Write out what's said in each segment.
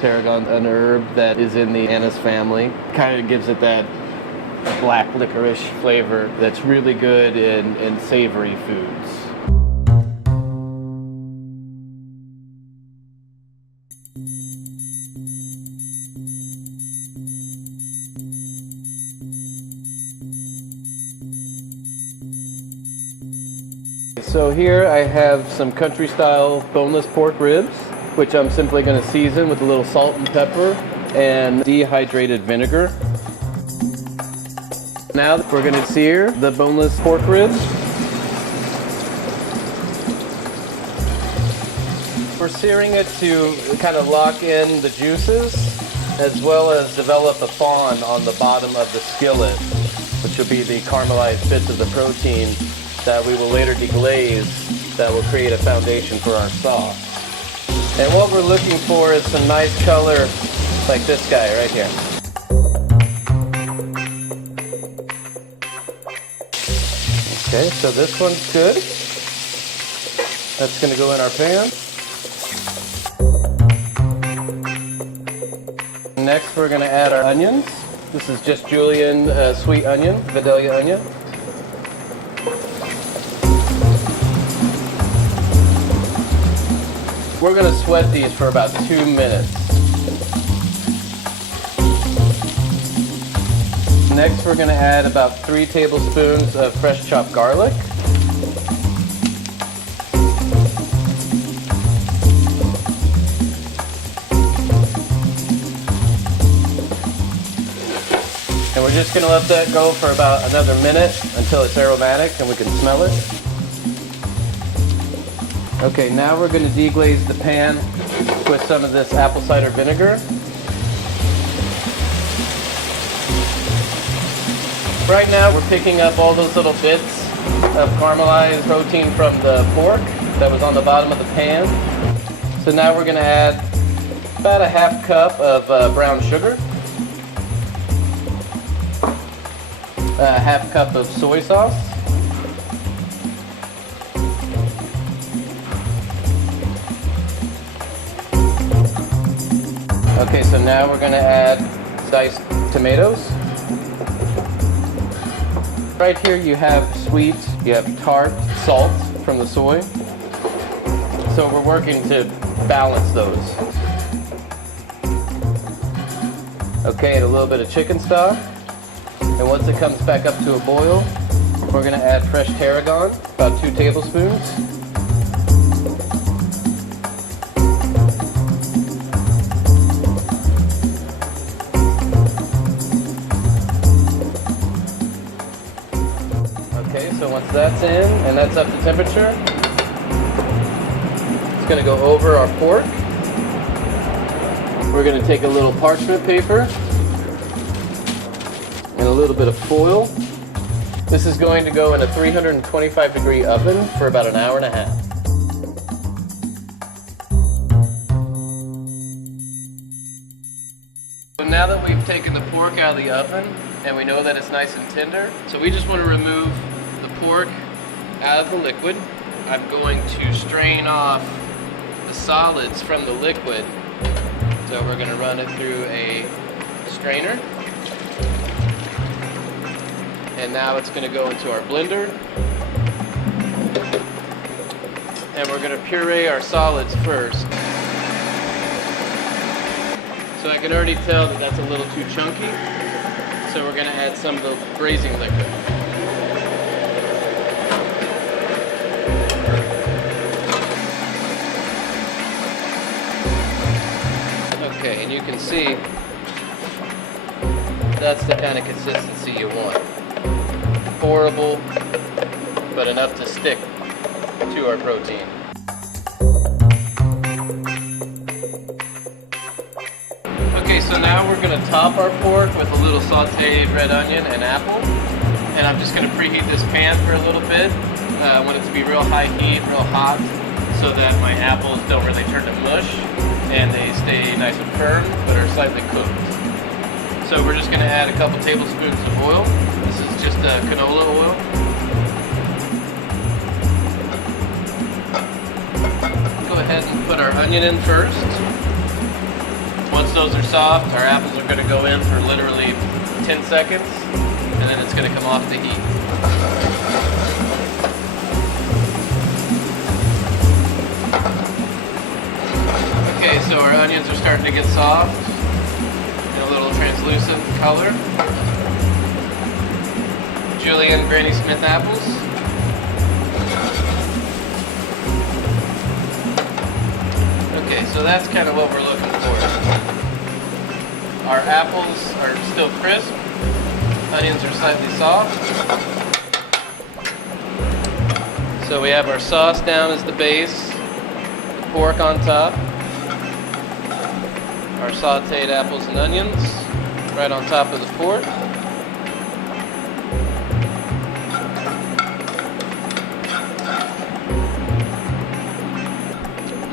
Tarragon, an herb that is in the anise family. Kind of gives it that black licorice flavor that's really good in savory foods. So here I have some country style boneless pork ribs, which I'm simply going to season with a little salt and pepper and dehydrated vinegar. Now we're going to sear the boneless pork ribs. We're searing it to kind of lock in the juices as well as develop a fond on the bottom of the skillet, which will be the caramelized bits of the protein that we will later deglaze, that will create a foundation for our sauce. And what we're looking for is some nice color like this guy right here. Okay, so this one's good. That's going to go in our pan. Next we're going to add our onions. This is just julienne sweet onion, Vidalia onion. We're going to sweat these for about 2 minutes. Next, we're going to add about 3 tablespoons of fresh chopped garlic. And we're just going to let that go for about another minute until it's aromatic and we can smell it. Okay, now we're going to deglaze the pan with some of this apple cider vinegar. Right now we're picking up all those little bits of caramelized protein from the pork that was on the bottom of the pan. So now we're going to add about a ½ cup of brown sugar, a ½ cup of soy sauce, okay, so now we're going to add diced tomatoes. Right here you have sweet, you have tart, salt from the soy. So we're working to balance those. Okay, and a little bit of chicken stock. And once it comes back up to a boil, we're going to add fresh tarragon, about 2 tablespoons. Okay, so once that's in and that's up to temperature, it's going to go over our pork. We're going to take a little parchment paper and a little bit of foil. This is going to go in a 325-degree oven for about an hour and a half. So now that we've taken the pork out of the oven and we know that it's nice and tender, so we just want to remove the pork out of the liquid. I'm going to strain off the solids from the liquid. So we're going to run it through a strainer. And now it's going to go into our blender. And we're going to puree our solids first. So I can already tell that that's a little too chunky. So we're going to add some of the braising liquid. Okay, and you can see that's the kind of consistency you want. Pourable, but enough to stick to our protein. Okay, so now we're going to top our pork with a little sauteed red onion and apple. And I'm just going to preheat this pan for a little bit. I want it to be real high heat, real hot, so that my apples don't really turn to mush and they stay nice and firm, but are slightly cooked. So we're just going to add a couple tablespoons of oil. This is just canola oil. Go ahead and put our onion in first. those are soft, our apples are going to go in for literally 10 seconds, and then it's going to come off the heat. Okay, so our onions are starting to get soft, and a little translucent color. Julienne Granny Smith apples. Okay, so that's kind of what we're looking for. Our apples are still crisp, onions are slightly soft. So we have our sauce down as the base, the pork on top, our sauteed apples and onions right on top of the pork.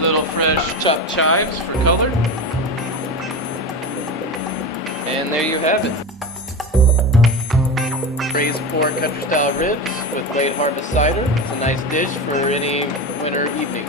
Little fresh chopped chives for color. And there you have it. Braised pork country style ribs with late harvest cider. It's a nice dish for any winter evening.